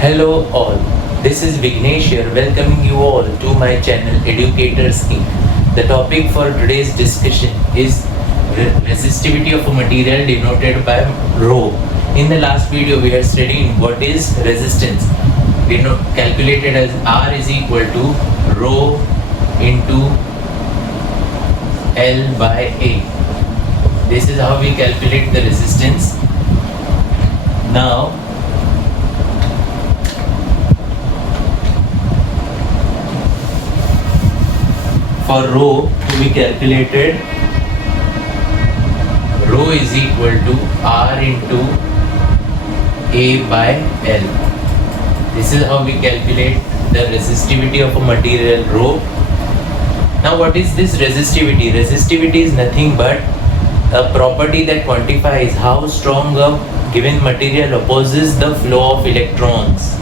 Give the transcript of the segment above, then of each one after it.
Hello all, this is Vignesh here welcoming you all to my channel Educators Inc. The topic for today's discussion is resistivity of a material denoted by rho. In the last video we are studying what is resistance. We calculated as R is equal to rho into L by A. This is how we calculate the resistance. Now for rho to be calculated, rho is equal to R into A by L. This is how we calculate the resistivity of a material rho. Now what is this resistivity? Resistivity is nothing but a property that quantifies how strong a given material opposes the flow of electrons.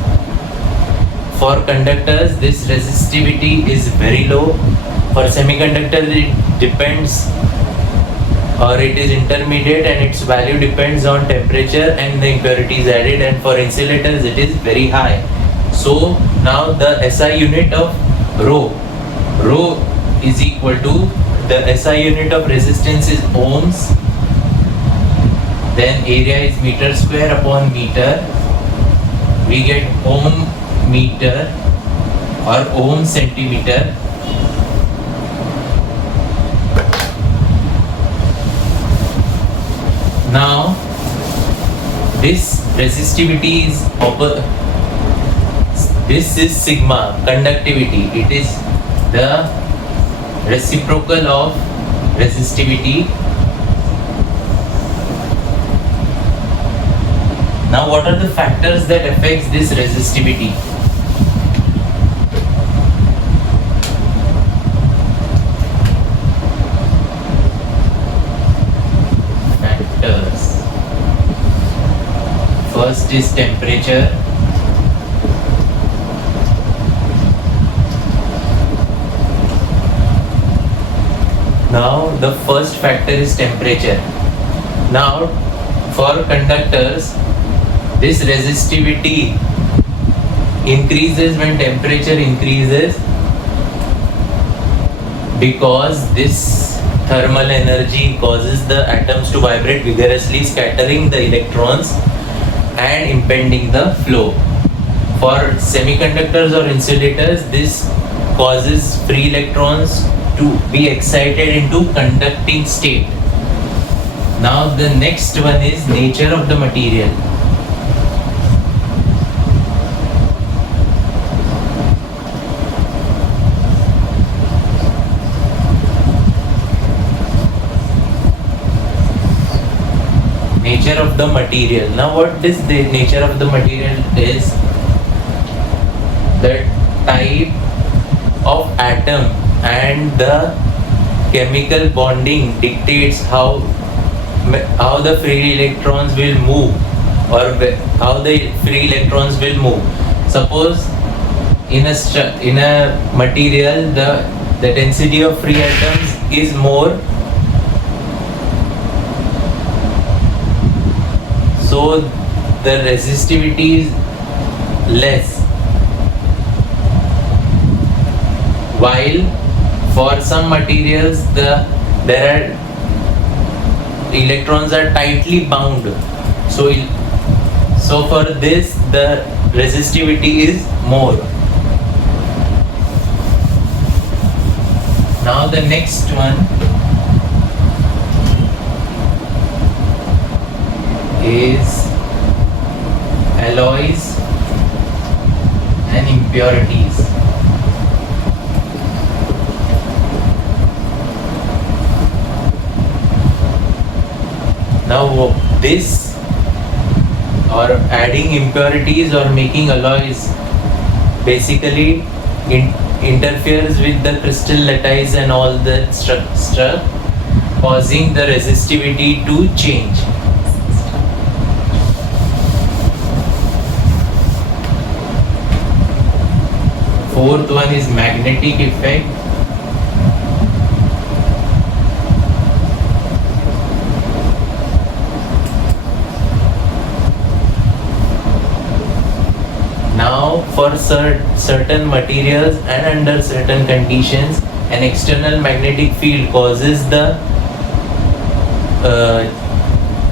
For conductors, this resistivity is very low. For semiconductors, it depends or it is intermediate and its value depends on temperature and the impurities added, and for insulators it is very high. So now the SI unit of rho is equal to, the SI unit of resistance is ohms, then area is meter square upon meter. We get ohm meter or ohm centimeter. Now this resistivity is this is sigma, conductivity. It is the reciprocal of resistivity. Now what are the factors that affects this resistivity? First is temperature. Now the first factor is temperature. Now for conductors, this resistivity increases when temperature increases, because this thermal energy causes the atoms to vibrate vigorously, scattering the electrons and impeding the flow. For semiconductors or insulators, this causes free electrons to be excited into conducting state. Now the next one is nature of the material. Nature of the material. Now what is the nature of the material is the type of atom, and the chemical bonding dictates how the free electrons will move, or how the free electrons will move. Suppose in a material the density of free atoms is more, so the resistivity is less, while for some materials there are electrons are tightly bound, so for this the resistivity is more. Now the next one is alloys and impurities. Now this, or adding impurities or making alloys, basically interferes with the crystal lattice and all that structure, causing the resistivity to change. Fourth one is magnetic effect. how for certain materials and under certain conditions an external magnetic field causes the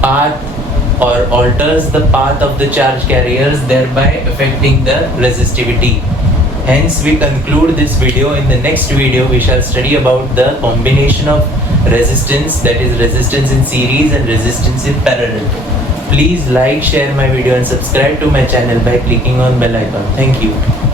path or alters the path of the charge carriers, thereby affecting the resistivity. Hence we conclude this video. In the next video we shall study about the combination of resistance, that is resistance in series and resistance in parallel. Please like, share my video and subscribe to my channel by clicking on bell icon. Thank you.